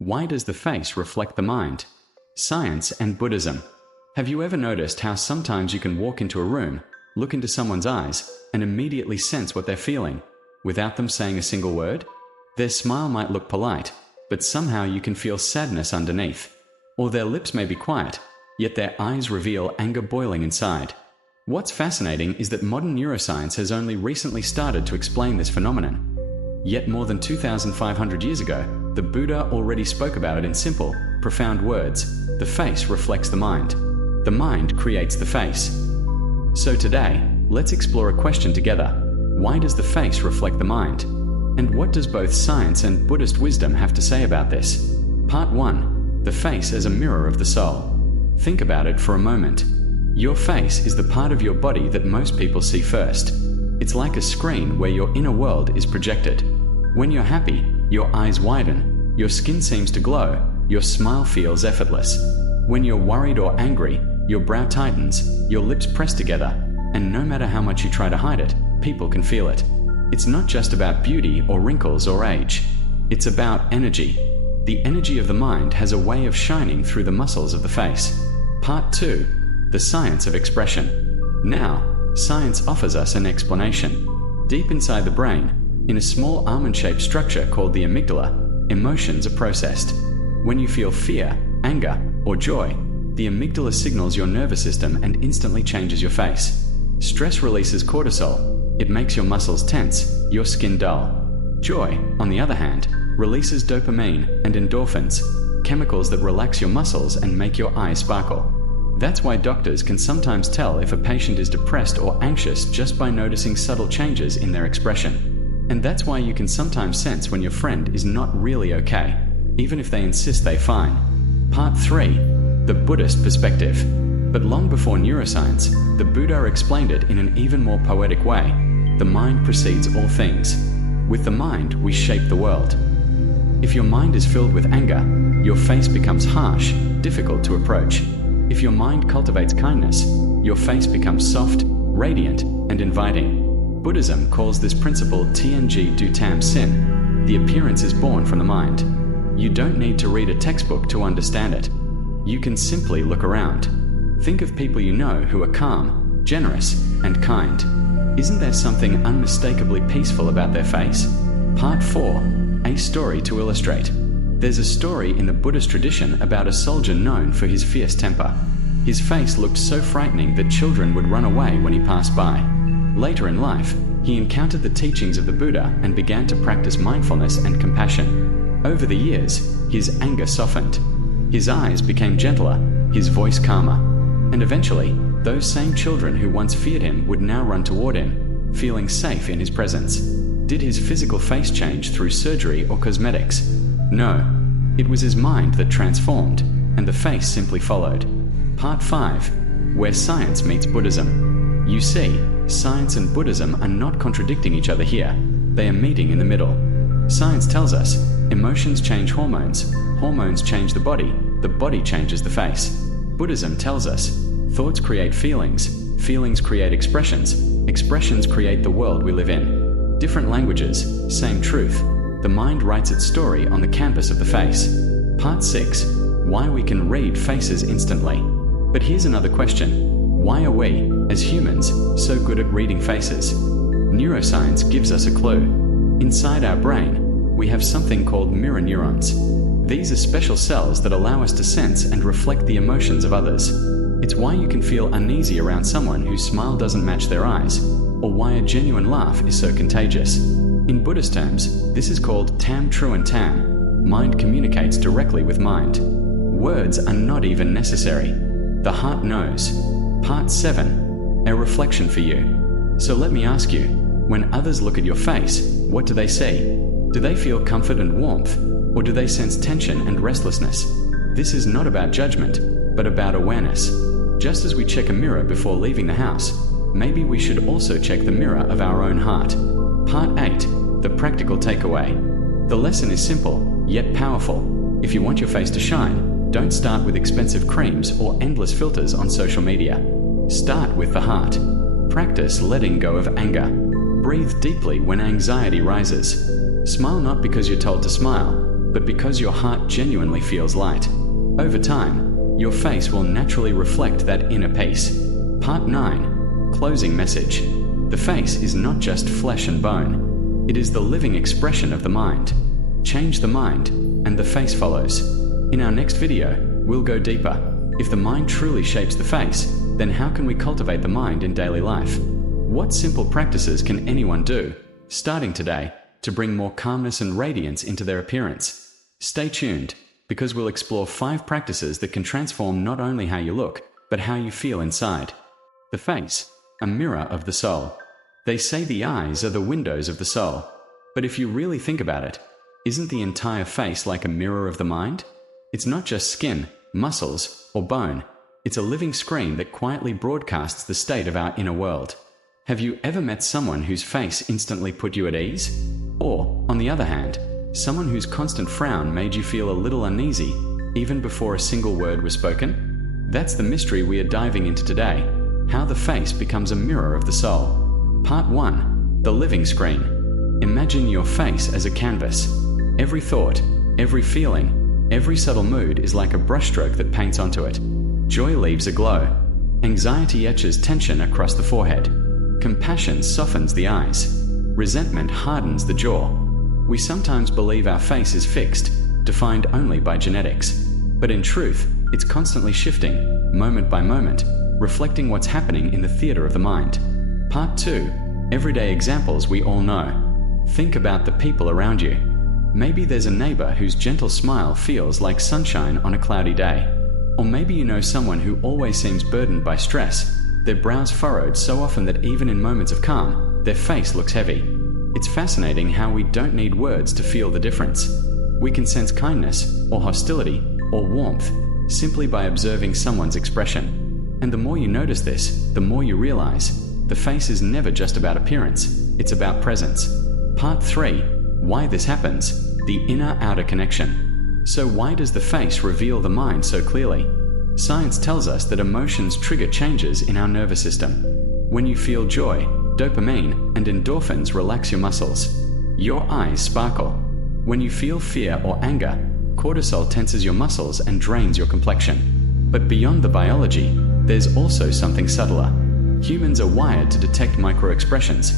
Why does the face reflect the mind? Science and Buddhism. Have you ever noticed how sometimes you can walk into a room, look into someone's eyes, and immediately sense what they're feeling, without them saying a single word? Their smile might look polite, but somehow you can feel sadness underneath. Or their lips may be quiet, yet their eyes reveal anger boiling inside. What's fascinating is that modern neuroscience has only recently started to explain this phenomenon. Yet more than 2,500 years ago, the Buddha already spoke about it in simple, profound words. The face reflects the mind. The mind creates the face. So today, let's explore a question together. Why does the face reflect the mind? And what does both science and Buddhist wisdom have to say about this? Part 1. The face as a mirror of the soul. Think about it for a moment. Your face is the part of your body that most people see first. It's like a screen where your inner world is projected. When you're happy, your eyes widen, your skin seems to glow, your smile feels effortless. When you're worried or angry, your brow tightens, your lips press together, and no matter how much you try to hide it, people can feel it. It's not just about beauty or wrinkles or age. It's about energy. The energy of the mind has a way of shining through the muscles of the face. Part 2. The science of expression. Now, science offers us an explanation. Deep inside the brain, in a small almond-shaped structure called the amygdala, emotions are processed. When you feel fear, anger, or joy, the amygdala signals your nervous system and instantly changes your face. Stress releases cortisol. It makes your muscles tense, your skin dull. Joy, on the other hand, releases dopamine and endorphins, chemicals that relax your muscles and make your eyes sparkle. That's why doctors can sometimes tell if a patient is depressed or anxious just by noticing subtle changes in their expression. And that's why you can sometimes sense when your friend is not really okay, even if they insist they're fine. Part 3. The Buddhist perspective. But long before neuroscience, the Buddha explained it in an even more poetic way. The mind precedes all things. With the mind, we shape the world. If your mind is filled with anger, your face becomes harsh, difficult to approach. If your mind cultivates kindness, your face becomes soft, radiant, and inviting. Buddhism calls this principle Tianji Du Tam Sin. The appearance is born from the mind. You don't need to read a textbook to understand it. You can simply look around. Think of people you know who are calm, generous, and kind. Isn't there something unmistakably peaceful about their face? Part 4. A story to illustrate. There's a story in the Buddhist tradition about a soldier known for his fierce temper. His face looked so frightening that children would run away when he passed by. Later in life, he encountered the teachings of the Buddha and began to practice mindfulness and compassion. Over the years, his anger softened. His eyes became gentler, his voice calmer. And eventually, those same children who once feared him would now run toward him, feeling safe in his presence. Did his physical face change through surgery or cosmetics? No. It was his mind that transformed, and the face simply followed. Part 5. Where science meets Buddhism. You see, science and Buddhism are not contradicting each other here. They are meeting in the middle. Science tells us, emotions change hormones, hormones change the body changes the face. Buddhism tells us, thoughts create feelings, feelings create expressions, expressions create the world we live in. Different languages, same truth. The mind writes its story on the canvas of the face. Part 6. Why we can read faces instantly. But here's another question. Why are we, as humans, so good at reading faces? Neuroscience gives us a clue. Inside our brain, we have something called mirror neurons. These are special cells that allow us to sense and reflect the emotions of others. It's why you can feel uneasy around someone whose smile doesn't match their eyes, or why a genuine laugh is so contagious. In Buddhist terms, this is called tam truan tam. Mind communicates directly with mind. Words are not even necessary. The heart knows. Part 7. A reflection for you. So let me ask you, when others look at your face, what do they see? Do they feel comfort and warmth, or do they sense tension and restlessness? This is not about judgment, but about awareness. Just as we check a mirror before leaving the house, maybe we should also check the mirror of our own heart. Part 8. The practical takeaway. The lesson is simple, yet powerful. If you want your face to shine, don't start with expensive creams or endless filters on social media. Start with the heart. Practice letting go of anger. Breathe deeply when anxiety rises. Smile not because you're told to smile, but because your heart genuinely feels light. Over time, your face will naturally reflect that inner peace. Part 9. Closing message. The face is not just flesh and bone. It is the living expression of the mind. Change the mind, and the face follows. In our next video, we'll go deeper. If the mind truly shapes the face, then how can we cultivate the mind in daily life? What simple practices can anyone do, starting today, to bring more calmness and radiance into their appearance? Stay tuned, because we'll explore 5 practices that can transform not only how you look, but how you feel inside. The face, a mirror of the soul. They say the eyes are the windows of the soul. But if you really think about it, isn't the entire face like a mirror of the mind? It's not just skin, muscles, or bone. It's a living screen that quietly broadcasts the state of our inner world. Have you ever met someone whose face instantly put you at ease? Or, on the other hand, someone whose constant frown made you feel a little uneasy, even before a single word was spoken? That's the mystery we are diving into today. How the face becomes a mirror of the soul. Part 1. The living screen. Imagine your face as a canvas. Every thought, every feeling, every subtle mood is like a brushstroke that paints onto it. Joy leaves a glow. Anxiety etches tension across the forehead. Compassion softens the eyes. Resentment hardens the jaw. We sometimes believe our face is fixed, defined only by genetics. But in truth, it's constantly shifting, moment by moment, reflecting what's happening in the theater of the mind. Part 2. Everyday examples we all know. Think about the people around you. Maybe there's a neighbor whose gentle smile feels like sunshine on a cloudy day. Or maybe you know someone who always seems burdened by stress, their brows furrowed so often that even in moments of calm, their face looks heavy. It's fascinating how we don't need words to feel the difference. We can sense kindness, or hostility, or warmth, simply by observing someone's expression. And the more you notice this, the more you realize the face is never just about appearance, it's about presence. Part 3. Why this happens. The inner-outer connection. So why does the face reveal the mind so clearly? Science tells us that emotions trigger changes in our nervous system. When you feel joy, dopamine and endorphins relax your muscles. Your eyes sparkle. When you feel fear or anger, cortisol tenses your muscles and drains your complexion. But beyond the biology, there's also something subtler. Humans are wired to detect micro-expressions,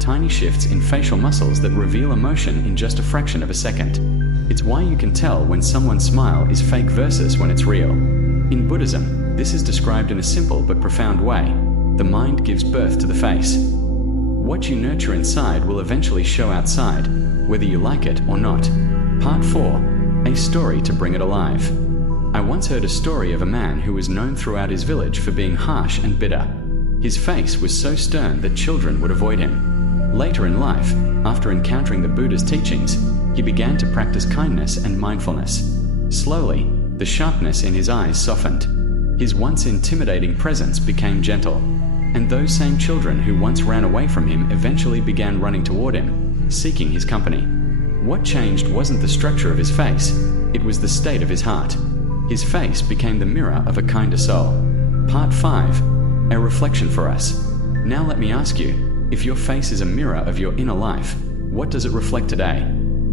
tiny shifts in facial muscles that reveal emotion in just a fraction of a second. It's why you can tell when someone's smile is fake versus when it's real. In Buddhism, this is described in a simple but profound way. The mind gives birth to the face. What you nurture inside will eventually show outside, whether you like it or not. Part 4. A story to bring it alive. I once heard a story of a man who was known throughout his village for being harsh and bitter. His face was so stern that children would avoid him. Later in life, after encountering the Buddha's teachings, he began to practice kindness and mindfulness. Slowly, the sharpness in his eyes softened. His once intimidating presence became gentle. And those same children who once ran away from him eventually began running toward him, seeking his company. What changed wasn't the structure of his face, it was the state of his heart. His face became the mirror of a kinder soul. Part 5. A reflection for us. Now let me ask you, if your face is a mirror of your inner life, what does it reflect today?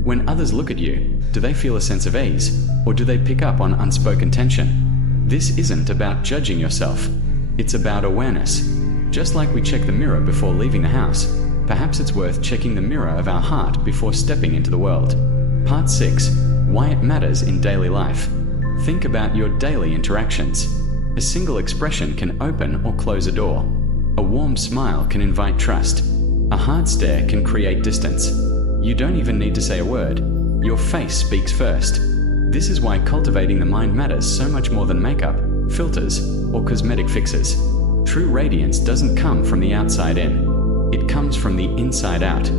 When others look at you, do they feel a sense of ease, or do they pick up on unspoken tension? This isn't about judging yourself. It's about awareness. Just like we check the mirror before leaving the house, perhaps it's worth checking the mirror of our heart before stepping into the world. Part 6. Why it matters in daily life. Think about your daily interactions. A single expression can open or close a door. A warm smile can invite trust. A hard stare can create distance. You don't even need to say a word. Your face speaks first. This is why cultivating the mind matters so much more than makeup, filters, or cosmetic fixes. True radiance doesn't come from the outside in. It comes from the inside out.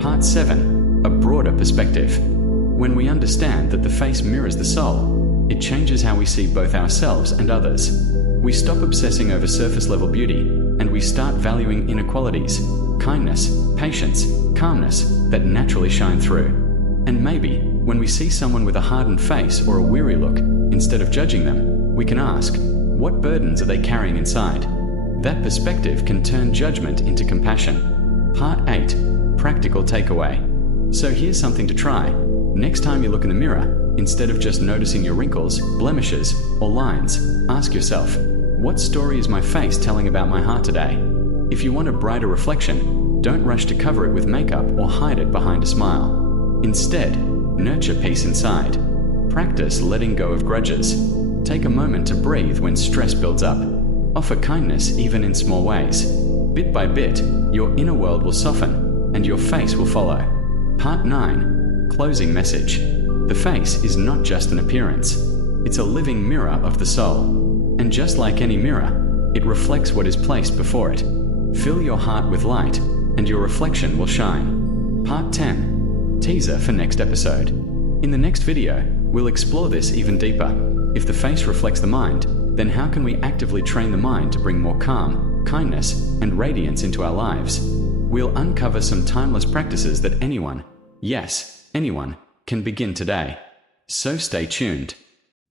Part 7. A broader perspective. When we understand that the face mirrors the soul, it changes how we see both ourselves and others. We stop obsessing over surface-level beauty, and we start valuing inner qualities, kindness, patience, calmness, that naturally shine through. And maybe, when we see someone with a hardened face or a weary look, instead of judging them, we can ask, what burdens are they carrying inside? That perspective can turn judgment into compassion. Part 8. Practical takeaway. So here's something to try. Next time you look in the mirror, instead of just noticing your wrinkles, blemishes, or lines, ask yourself, what story is my face telling about my heart today? If you want a brighter reflection, don't rush to cover it with makeup or hide it behind a smile. Instead, nurture peace inside. Practice letting go of grudges. Take a moment to breathe when stress builds up. Offer kindness even in small ways. Bit by bit, your inner world will soften, and your face will follow. Part 9. Closing message. The face is not just an appearance. It's a living mirror of the soul. And just like any mirror, it reflects what is placed before it. Fill your heart with light, and your reflection will shine. Part 10. Teaser for next episode. In the next video, we'll explore this even deeper. If the face reflects the mind, then how can we actively train the mind to bring more calm, kindness, and radiance into our lives? We'll uncover some timeless practices that anyone, yes, anyone, can begin today. So stay tuned.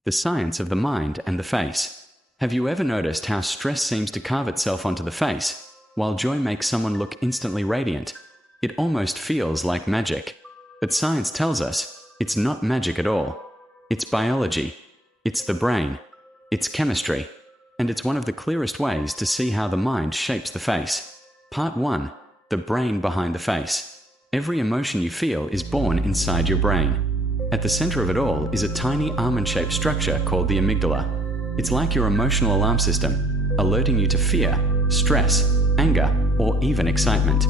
The science of the mind and the face. Have you ever noticed how stress seems to carve itself onto the face, while joy makes someone look instantly radiant? It almost feels like magic. But science tells us it's not magic at all. It's biology. It's the brain. It's chemistry. And it's one of the clearest ways to see how the mind shapes the face. Part 1. The brain behind the face. Every emotion you feel is born inside your brain. At the center of it all is a tiny almond-shaped structure called the amygdala. It's like your emotional alarm system, alerting you to fear, stress, anger, or even excitement.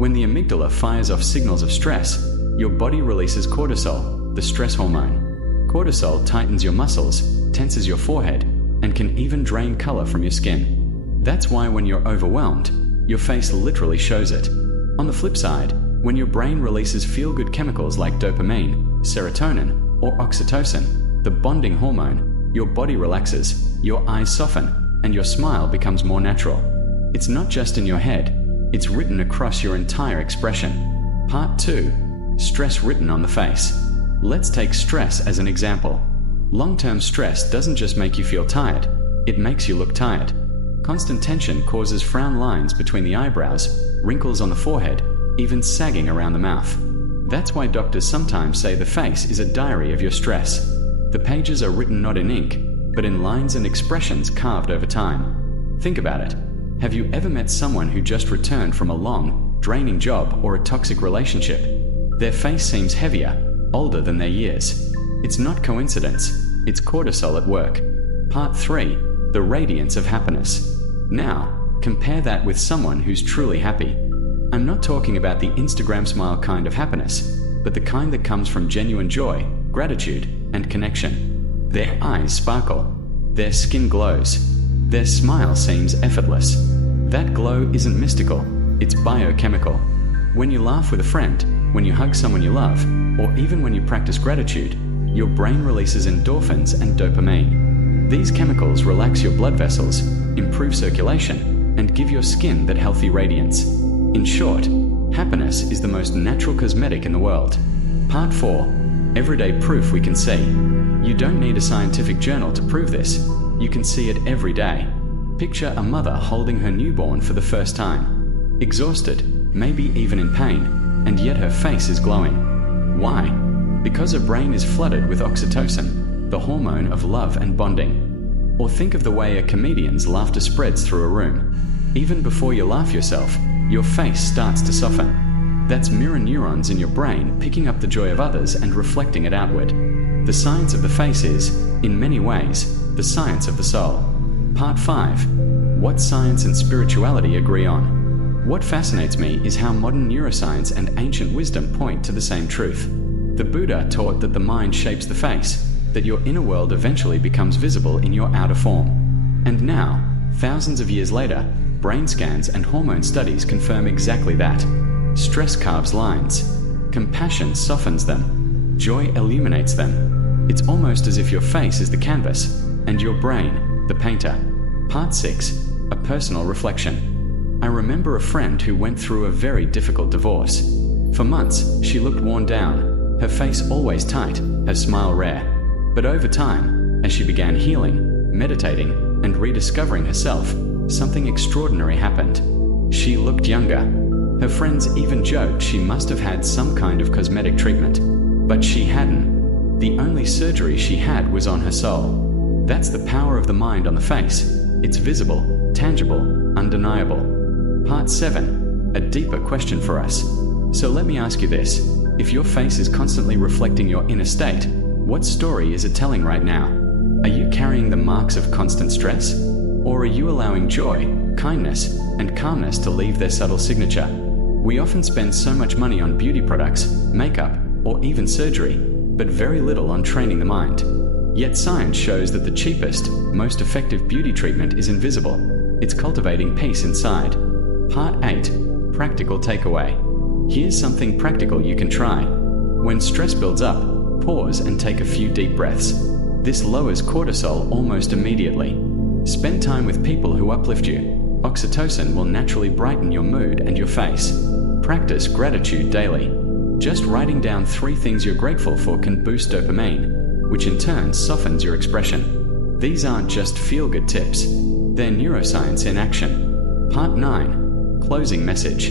When the amygdala fires off signals of stress, your body releases cortisol, the stress hormone. Cortisol tightens your muscles, tenses your forehead, and can even drain color from your skin. That's why when you're overwhelmed, your face literally shows it. On the flip side, when your brain releases feel-good chemicals like dopamine, serotonin, or oxytocin, the bonding hormone, your body relaxes, your eyes soften, and your smile becomes more natural. It's not just in your head, it's written across your entire expression. Part 2. Stress written on the face. Let's take stress as an example. Long-term stress doesn't just make you feel tired, it makes you look tired. Constant tension causes frown lines between the eyebrows, wrinkles on the forehead, even sagging around the mouth. That's why doctors sometimes say the face is a diary of your stress. The pages are written not in ink, but in lines and expressions carved over time. Think about it. Have you ever met someone who just returned from a long, draining job or a toxic relationship? Their face seems heavier, older than their years. It's not coincidence, it's cortisol at work. Part 3. The radiance of happiness. Now, compare that with someone who's truly happy. I'm not talking about the Instagram smile kind of happiness, but the kind that comes from genuine joy, gratitude, and connection. Their eyes sparkle. Their skin glows. Their smile seems effortless. That glow isn't mystical, it's biochemical. When you laugh with a friend, when you hug someone you love, or even when you practice gratitude, your brain releases endorphins and dopamine. These chemicals relax your blood vessels, improve circulation, and give your skin that healthy radiance. In short, happiness is the most natural cosmetic in the world. Part 4. Everyday proof we can see. You don't need a scientific journal to prove this. You can see it every day. Picture a mother holding her newborn for the first time. Exhausted, maybe even in pain, and yet her face is glowing. Why? Because her brain is flooded with oxytocin, the hormone of love and bonding. Or think of the way a comedian's laughter spreads through a room. Even before you laugh yourself, your face starts to soften. That's mirror neurons in your brain picking up the joy of others and reflecting it outward. The science of the face is, in many ways, the science of the soul. Part 5. What science and spirituality agree on. What fascinates me is how modern neuroscience and ancient wisdom point to the same truth. The Buddha taught that the mind shapes the face, that your inner world eventually becomes visible in your outer form. And now, thousands of years later, brain scans and hormone studies confirm exactly that. Stress carves lines. Compassion softens them. Joy illuminates them. It's almost as if your face is the canvas, and your brain, the painter. Part 6. A personal reflection. I remember a friend who went through a very difficult divorce. For months, she looked worn down, her face always tight, her smile rare. But over time, as she began healing, meditating, and rediscovering herself, something extraordinary happened. She looked younger. Her friends even joked she must have had some kind of cosmetic treatment. But she hadn't. The only surgery she had was on her soul. That's the power of the mind on the face. It's visible, tangible, undeniable. Part 7. A deeper question for us. So let me ask you this. If your face is constantly reflecting your inner state, what story is it telling right now? Are you carrying the marks of constant stress? Or are you allowing joy, kindness, and calmness to leave their subtle signature? We often spend so much money on beauty products, makeup, or even surgery, but very little on training the mind. Yet science shows that the cheapest, most effective beauty treatment is invisible. It's cultivating peace inside. Part 8. Practical takeaway. Here's something practical you can try. When stress builds up, pause and take a few deep breaths. This lowers cortisol almost immediately. Spend time with people who uplift you. Oxytocin will naturally brighten your mood and your face. Practice gratitude daily. Just writing down 3 things you're grateful for can boost dopamine, which in turn softens your expression. These aren't just feel-good tips. They're neuroscience in action. Part 9. Closing message.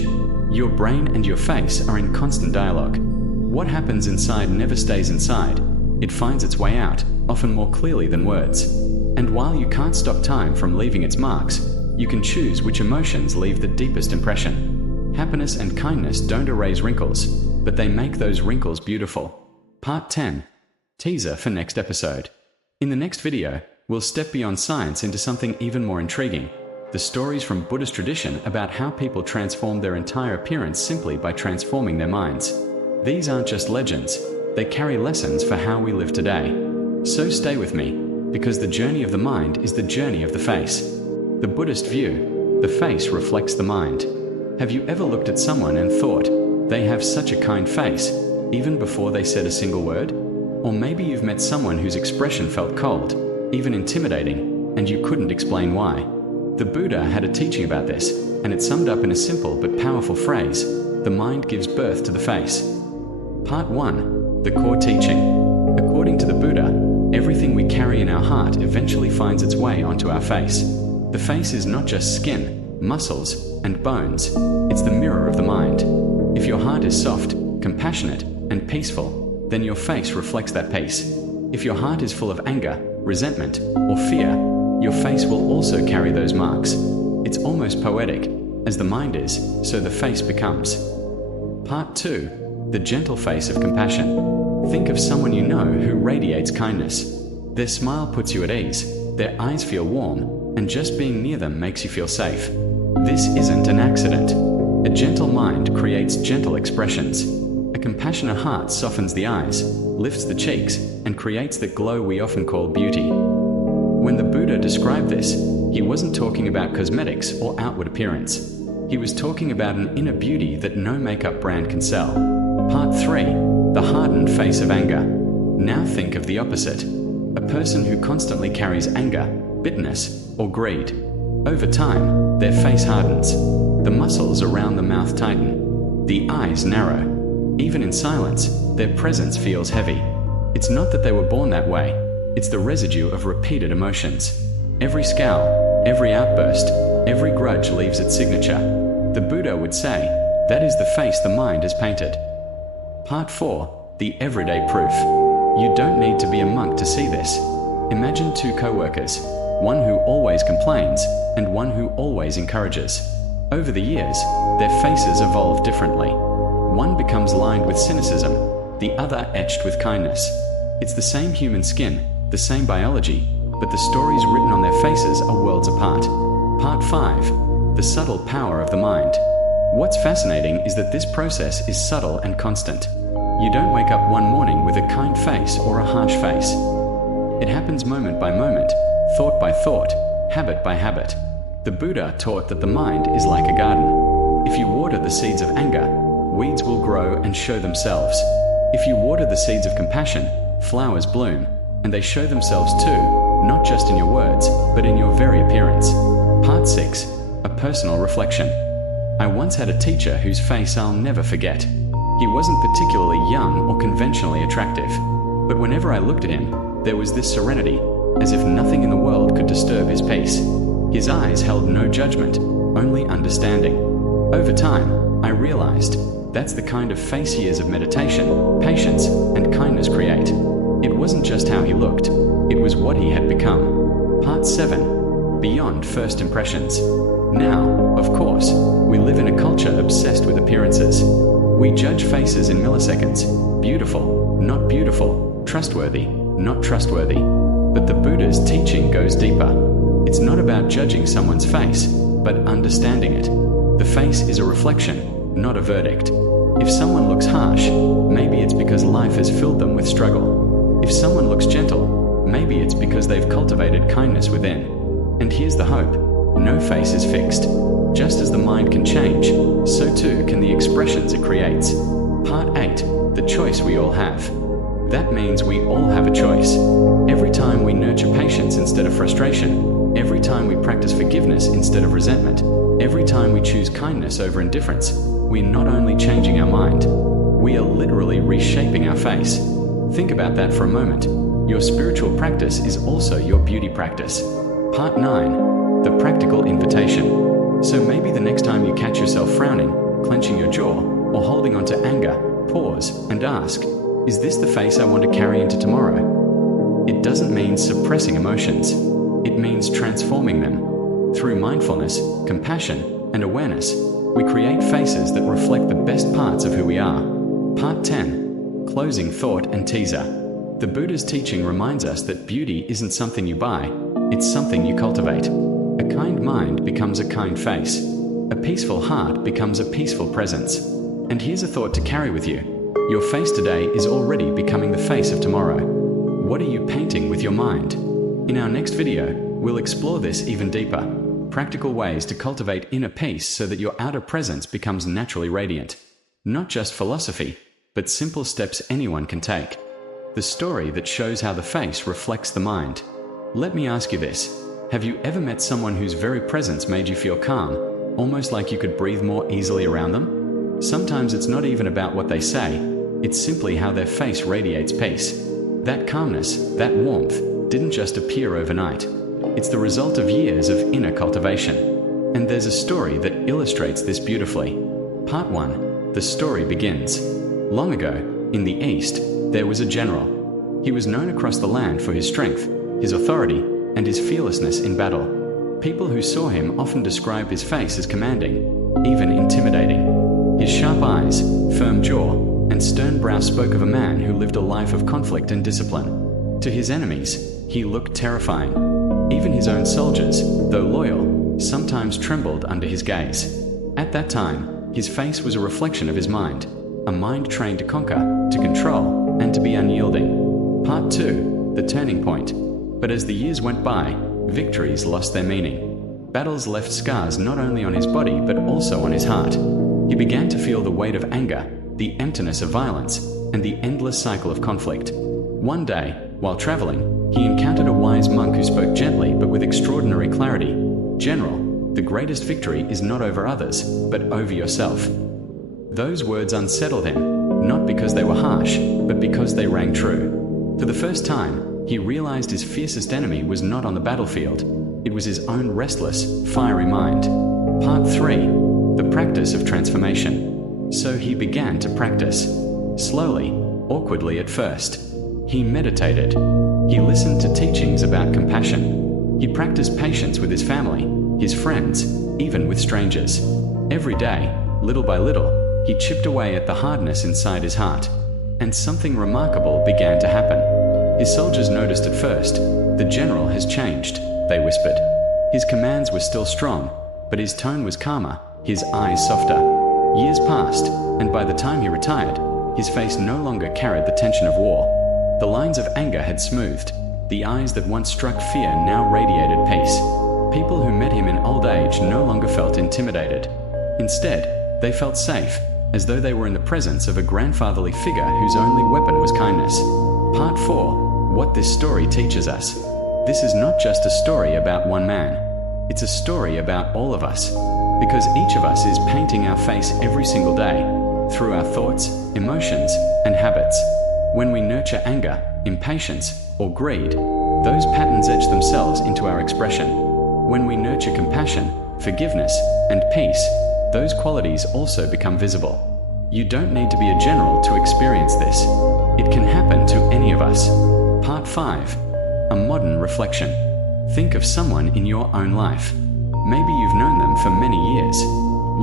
Your brain and your face are in constant dialogue. What happens inside never stays inside. It finds its way out, often more clearly than words. And while you can't stop time from leaving its marks, you can choose which emotions leave the deepest impression. Happiness and kindness don't erase wrinkles, but they make those wrinkles beautiful. Part 10. Teaser for next episode. In the next video, we'll step beyond science into something even more intriguing. The stories from Buddhist tradition about how people transform their entire appearance simply by transforming their minds. These aren't just legends, they carry lessons for how we live today. So stay with me, because the journey of the mind is the journey of the face. The Buddhist view, the face reflects the mind. Have you ever looked at someone and thought, they have such a kind face, even before they said a single word? Or maybe you've met someone whose expression felt cold, even intimidating, and you couldn't explain why. The Buddha had a teaching about this, and it summed up in a simple but powerful phrase: the mind gives birth to the face. Part 1. The core teaching. According to the Buddha, everything we carry in our heart eventually finds its way onto our face. The face is not just skin, muscles, and bones. It's the mirror of the mind. If your heart is soft, compassionate, and peaceful, then your face reflects that peace. If your heart is full of anger, resentment, or fear, your face will also carry those marks. It's almost poetic. As the mind is, so the face becomes. Part 2. The gentle face of compassion. Think of someone you know who radiates kindness. Their smile puts you at ease, their eyes feel warm, and just being near them makes you feel safe. This isn't an accident. A gentle mind creates gentle expressions. A compassionate heart softens the eyes, lifts the cheeks, and creates the glow we often call beauty. When the Buddha described this, he wasn't talking about cosmetics or outward appearance. He was talking about an inner beauty that no makeup brand can sell. Part 3. The hardened face of anger. Now think of the opposite. A person who constantly carries anger, bitterness, or greed. Over time, their face hardens. The muscles around the mouth tighten. The eyes narrow. Even in silence, their presence feels heavy. It's not that they were born that way. It's the residue of repeated emotions. Every scowl, every outburst, every grudge leaves its signature. The Buddha would say, that is the face the mind has painted. Part 4. The everyday proof. You don't need to be a monk to see this. Imagine 2 co-workers, one who always complains and one who always encourages. Over the years, their faces evolve differently. One becomes lined with cynicism, the other etched with kindness. It's the same human skin, the same biology, but the stories written on their faces are worlds apart. Part 5. The subtle power of the mind. What's fascinating is that this process is subtle and constant. You don't wake up one morning with a kind face or a harsh face. It happens moment by moment, thought by thought, habit by habit. The Buddha taught that the mind is like a garden. If you water the seeds of anger, weeds will grow and show themselves. If you water the seeds of compassion, flowers bloom, and they show themselves too, not just in your words, but in your very appearance. Part 6. A personal reflection. I once had a teacher whose face I'll never forget. He wasn't particularly young or conventionally attractive, but whenever I looked at him, there was this serenity, as if nothing in the world could disturb his peace. His eyes held no judgment, only understanding. Over time, I realized That's the kind of face years of meditation, patience, and kindness create. It wasn't just how he looked, it was what he had become. Part 7. Beyond First Impressions. Now, of course, we live in a culture obsessed with appearances. We judge faces in milliseconds. Beautiful, not beautiful. Trustworthy, not trustworthy. But the Buddha's teaching goes deeper. It's not about judging someone's face, but understanding it. The face is a reflection, not a verdict. If someone looks harsh, maybe it's because life has filled them with struggle. If someone looks gentle, maybe it's because they've cultivated kindness within. And here's the hope: no face is fixed. Just as the mind can change, so too can the expressions it creates. Part 8. The choice we all have. That means we all have a choice. Every time we nurture patience instead of frustration, every time we practice forgiveness instead of resentment, every time we choose kindness over indifference, we're not only changing our mind, we are literally reshaping our face. Think about that for a moment. Your spiritual practice is also your beauty practice. Part 9. The practical invitation. So maybe the next time you catch yourself frowning, clenching your jaw, or holding on to anger, pause and ask, is this the face I want to carry into tomorrow? It doesn't mean suppressing emotions. It means transforming them. Through mindfulness, compassion, and awareness, we create faces that reflect the best parts of who we are. Part 10. Closing thought and teaser. The Buddha's teaching reminds us that beauty isn't something you buy, it's something you cultivate. A kind mind becomes a kind face. A peaceful heart becomes a peaceful presence. And here's a thought to carry with you. Your face today is already becoming the face of tomorrow. What are you painting with your mind? In our next video, we'll explore this even deeper. Practical ways to cultivate inner peace so that your outer presence becomes naturally radiant. Not just philosophy, but simple steps anyone can take. The story that shows how the face reflects the mind. Let me ask you this. Have you ever met someone whose very presence made you feel calm, almost like you could breathe more easily around them? Sometimes it's not even about what they say, it's simply how their face radiates peace. That calmness, that warmth, didn't just appear overnight. It's the result of years of inner cultivation. And there's a story that illustrates this beautifully. Part 1. The story begins. Long ago, in the East, there was a general. He was known across the land for his strength, his authority, and his fearlessness in battle. People who saw him often described his face as commanding, even intimidating. His sharp eyes, firm jaw, and stern brow spoke of a man who lived a life of conflict and discipline. To his enemies, he looked terrifying. Even his own soldiers, though loyal, sometimes trembled under his gaze. At that time, his face was a reflection of his mind, a mind trained to conquer, to control, and to be unyielding. Part 2. The turning point. But as the years went by, victories lost their meaning. Battles left scars not only on his body but also on his heart. He began to feel the weight of anger, the emptiness of violence, and the endless cycle of conflict. One day, while traveling, he encountered a wise monk who spoke gently but with extraordinary clarity. General, the greatest victory is not over others, but over yourself. Those words unsettled him, not because they were harsh, but because they rang true. For the first time, he realized his fiercest enemy was not on the battlefield. It was his own restless, fiery mind. Part 3. The practice of transformation. So he began to practice. Slowly, awkwardly at first. He meditated. He listened to teachings about compassion. He practiced patience with his family, his friends, even with strangers. Every day, little by little, he chipped away at the hardness inside his heart. And something remarkable began to happen. His soldiers noticed at first. The general has changed, they whispered. His commands were still strong, but his tone was calmer, his eyes softer. Years passed, and by the time he retired, his face no longer carried the tension of war. The lines of anger had smoothed. The eyes that once struck fear now radiated peace. People who met him in old age no longer felt intimidated. Instead, they felt safe, as though they were in the presence of a grandfatherly figure whose only weapon was kindness. Part 4. What this story teaches us. This is not just a story about one man. It's a story about all of us. Because each of us is painting our face every single day, through our thoughts, emotions, and habits. When we nurture anger, impatience, or greed, those patterns etch themselves into our expression. When we nurture compassion, forgiveness, and peace, those qualities also become visible. You don't need to be a general to experience this. It can happen to any of us. Part 5. A modern reflection. Think of someone in your own life. Maybe you've known them for many years.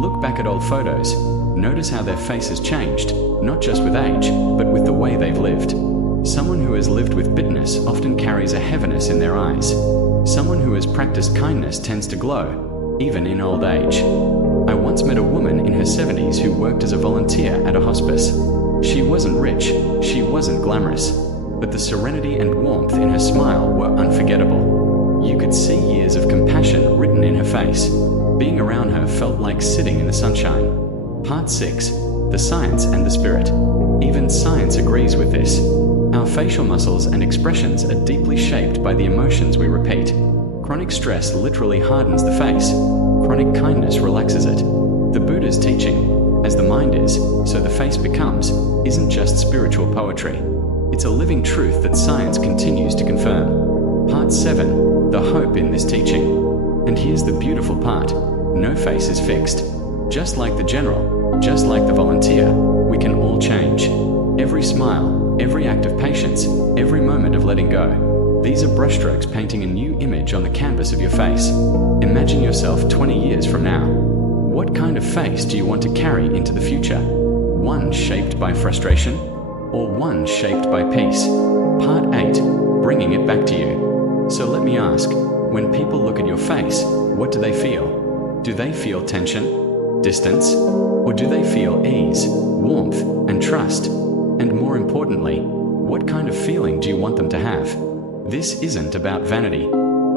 Look back at old photos. Notice how their face has changed, not just with age, but with the way they've lived. Someone who has lived with bitterness often carries a heaviness in their eyes. Someone who has practiced kindness tends to glow, even in old age. I once met a woman in her 70s who worked as a volunteer at a hospice. She wasn't rich, she wasn't glamorous, but the serenity and warmth in her smile were unforgettable. You could see years of compassion written in her face. Being around her felt like sitting in the sunshine. Part 6. The science and the spirit. Even science agrees with this. Our facial muscles and expressions are deeply shaped by the emotions we repeat. Chronic stress literally hardens the face. Chronic kindness relaxes it. The Buddha's teaching, as the mind is, so the face becomes, isn't just spiritual poetry. It's a living truth that science continues to confirm. Part 7. The hope in this teaching. And here's the beautiful part. No face is fixed. Just like the general, just like the volunteer, we can all change. Every smile, every act of patience, every moment of letting go. These are brushstrokes painting a new image on the canvas of your face. Imagine yourself 20 years from now. What kind of face do you want to carry into the future? One shaped by frustration, or one shaped by peace? Part 8. Bringing it back to you. So let me ask, when people look at your face, what do they feel? Do they feel tension? Distance? Or do they feel ease, warmth, and trust? And more importantly, what kind of feeling do you want them to have? This isn't about vanity.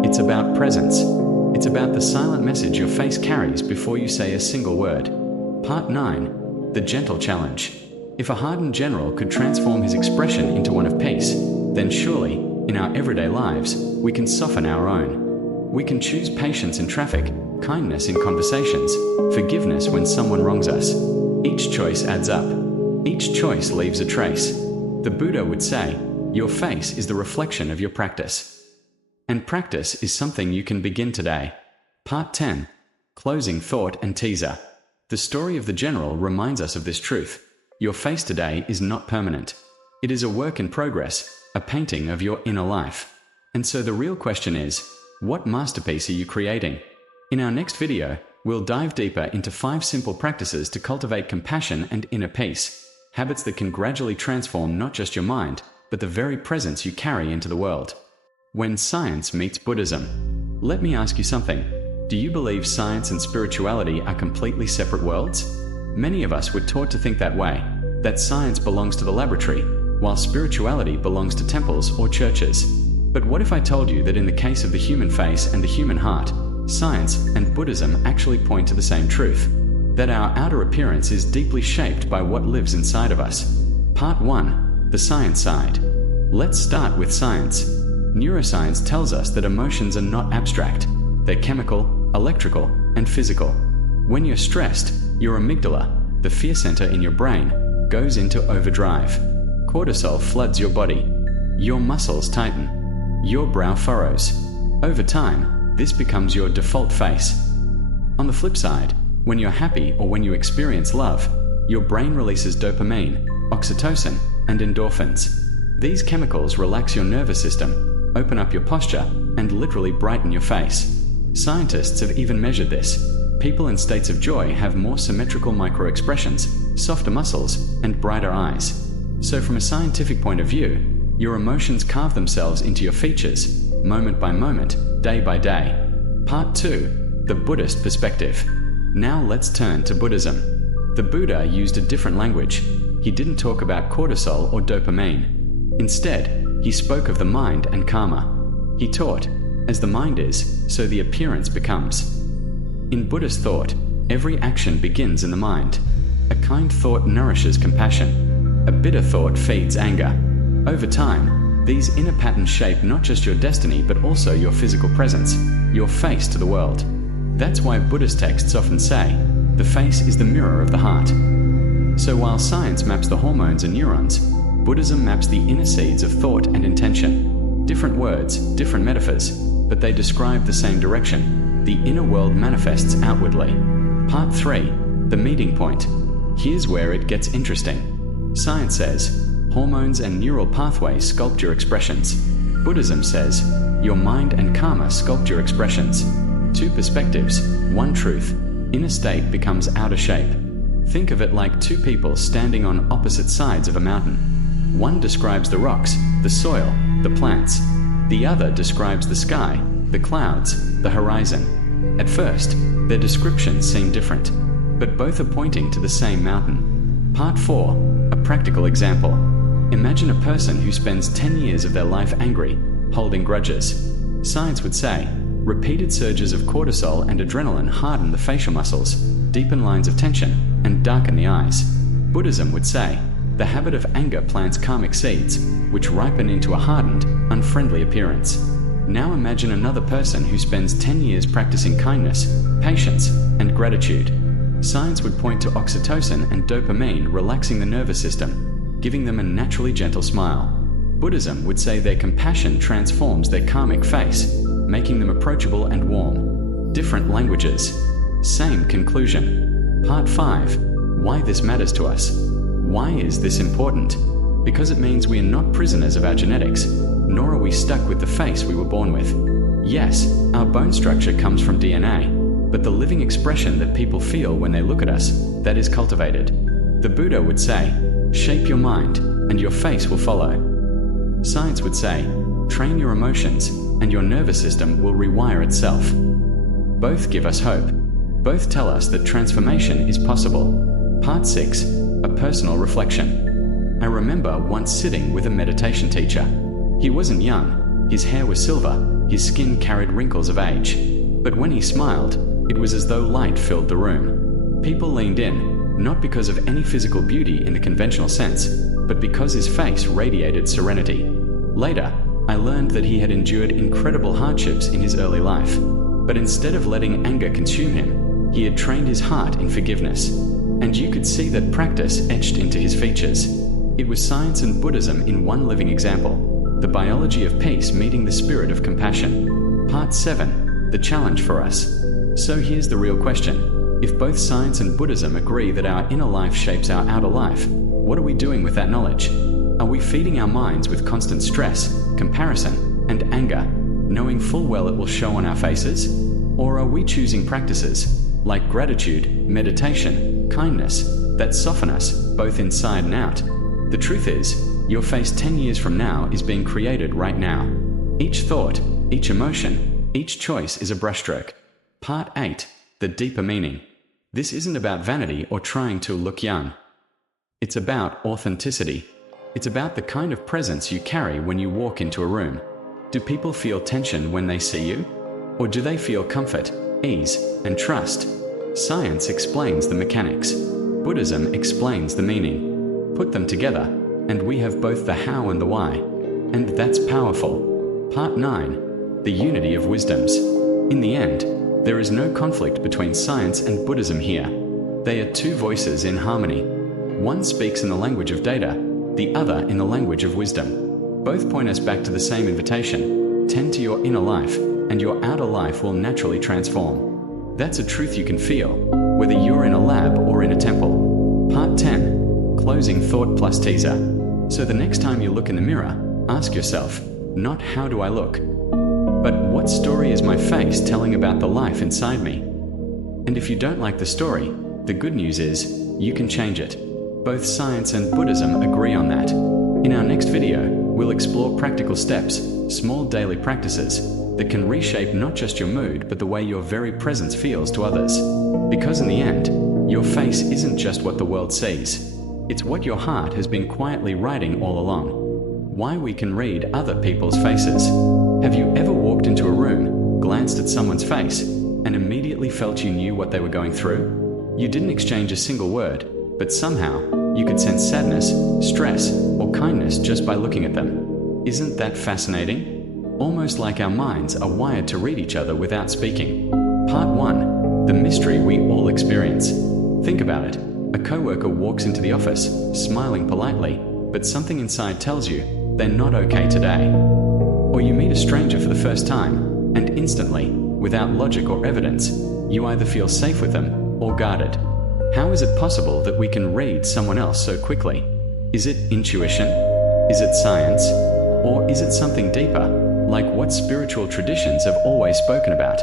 It's about presence. It's about the silent message your face carries before you say a single word. Part 9. The gentle challenge. If a hardened general could transform his expression into one of peace, then surely, in our everyday lives, we can soften our own. We can choose patience in traffic, kindness in conversations, forgiveness when someone wrongs us. Each choice adds up. Each choice leaves a trace. The Buddha would say, your face is the reflection of your practice. And practice is something you can begin today. Part 10. Closing thought and teaser. The story of the general reminds us of this truth. Your face today is not permanent. It is a work in progress, a painting of your inner life. And so the real question is, what masterpiece are you creating? In our next video, we'll dive deeper into 5 simple practices to cultivate compassion and inner peace, habits that can gradually transform not just your mind, but the very presence you carry into the world. When science meets Buddhism. Let me ask you something. Do you believe science and spirituality are completely separate worlds? Many of us were taught to think that way, that science belongs to the laboratory, while spirituality belongs to temples or churches. But what if I told you that in the case of the human face and the human heart, science and Buddhism actually point to the same truth? That our outer appearance is deeply shaped by what lives inside of us. Part 1. The science side. Let's start with science. Neuroscience tells us that emotions are not abstract. They're chemical, electrical, and physical. When you're stressed, your amygdala, the fear center in your brain, goes into overdrive. Cortisol floods your body. Your muscles tighten. Your brow furrows. Over time, this becomes your default face. On the flip side, when you're happy or when you experience love, your brain releases dopamine, oxytocin, and endorphins. These chemicals relax your nervous system, open up your posture, and literally brighten your face. Scientists have even measured this. People in states of joy have more symmetrical microexpressions, softer muscles, and brighter eyes. So from a scientific point of view, your emotions carve themselves into your features, moment by moment, day by day. Part 2. The Buddhist perspective. Now let's turn to Buddhism. The Buddha used a different language. He didn't talk about cortisol or dopamine. Instead, he spoke of the mind and karma. He taught, as the mind is, so the appearance becomes. In Buddhist thought, every action begins in the mind. A kind thought nourishes compassion. A bitter thought feeds anger. Over time, these inner patterns shape not just your destiny but also your physical presence, your face to the world. That's why Buddhist texts often say, the face is the mirror of the heart. So while science maps the hormones and neurons, Buddhism maps the inner seeds of thought and intention. Different words, different metaphors, but they describe the same direction. The inner world manifests outwardly. Part 3. The meeting point. Here's where it gets interesting. Science says, hormones and neural pathways sculpt your expressions. Buddhism says, your mind and karma sculpt your expressions. Two perspectives, one truth. Inner state becomes outer shape. Think of it like two people standing on opposite sides of a mountain. One describes the rocks, the soil, the plants. The other describes the sky, the clouds, the horizon. At first, their descriptions seem different, but both are pointing to the same mountain. Part 4. A practical example. Imagine a person who spends 10 years of their life angry, holding grudges. Science would say, repeated surges of cortisol and adrenaline harden the facial muscles, deepen lines of tension, and darken the eyes. Buddhism would say, the habit of anger plants karmic seeds, which ripen into a hardened, unfriendly appearance. Now imagine another person who spends 10 years practicing kindness, patience, and gratitude. Science would point to oxytocin and dopamine relaxing the nervous system, giving them a naturally gentle smile. Buddhism would say their compassion transforms their karmic face, making them approachable and warm. Different languages, same conclusion. Part 5. Why this matters to us. Why is this important? Because it means we are not prisoners of our genetics, nor are we stuck with the face we were born with. Yes, our bone structure comes from DNA, but the living expression that people feel when they look at us, that is cultivated. The Buddha would say, shape your mind, and your face will follow. Science would say, train your emotions, and your nervous system will rewire itself. Both give us hope. Both tell us that transformation is possible. Part 6. A personal reflection. I remember once sitting with a meditation teacher. He wasn't young, his hair was silver, his skin carried wrinkles of age. But when he smiled, it was as though light filled the room. People leaned in, not because of any physical beauty in the conventional sense, but because his face radiated serenity. Later, I learned that he had endured incredible hardships in his early life, but instead of letting anger consume him, he had trained his heart in forgiveness. And you could see that practice etched into his features. It was science and Buddhism in one living example, the biology of peace meeting the spirit of compassion. Part 7. The challenge for us. So here's the real question. If both science and Buddhism agree that our inner life shapes our outer life, what are we doing with that knowledge? Are we feeding our minds with constant stress, comparison, and anger, knowing full well it will show on our faces? Or are we choosing practices like gratitude, meditation, kindness, that soften us both inside and out? The truth is, your face 10 years from now is being created right now. Each thought, each emotion, each choice is a brushstroke. Part 8. The deeper meaning. This isn't about vanity or trying to look young. It's about authenticity. It's about the kind of presence you carry when you walk into a room. Do people feel tension when they see you? Or do they feel comfort, ease, and trust? Science explains the mechanics. Buddhism explains the meaning. Put them together, and we have both the how and the why. And that's powerful. Part 9. The unity of wisdoms. In the end, there is no conflict between science and Buddhism here. They are two voices in harmony. One speaks in the language of data, the other in the language of wisdom. Both point us back to the same invitation: tend to your inner life, and your outer life will naturally transform. That's a truth you can feel, whether you're in a lab or in a temple. Part 10. Closing thought plus teaser. So the next time you look in the mirror, ask yourself, not how do I look, but what story is my face telling about the life inside me? And if you don't like the story, the good news is, you can change it. Both science and Buddhism agree on that. In our next video, we'll explore practical steps, small daily practices, that can reshape not just your mood, but the way your very presence feels to others. Because in the end, your face isn't just what the world sees. It's what your heart has been quietly writing all along. Why we can read other people's faces. Have you ever walked into a room, glanced at someone's face, and immediately felt you knew what they were going through? You didn't exchange a single word, but somehow, you could sense sadness, stress, or kindness just by looking at them. Isn't that fascinating? Almost like our minds are wired to read each other without speaking. Part 1. The mystery we all experience. Think about it. A coworker walks into the office, smiling politely, but something inside tells you they're not okay today. Or you meet a stranger for the first time, and instantly, without logic or evidence, you either feel safe with them or guarded. How is it possible that we can read someone else so quickly? Is it intuition? Is it science? Or is it something deeper, like what spiritual traditions have always spoken about?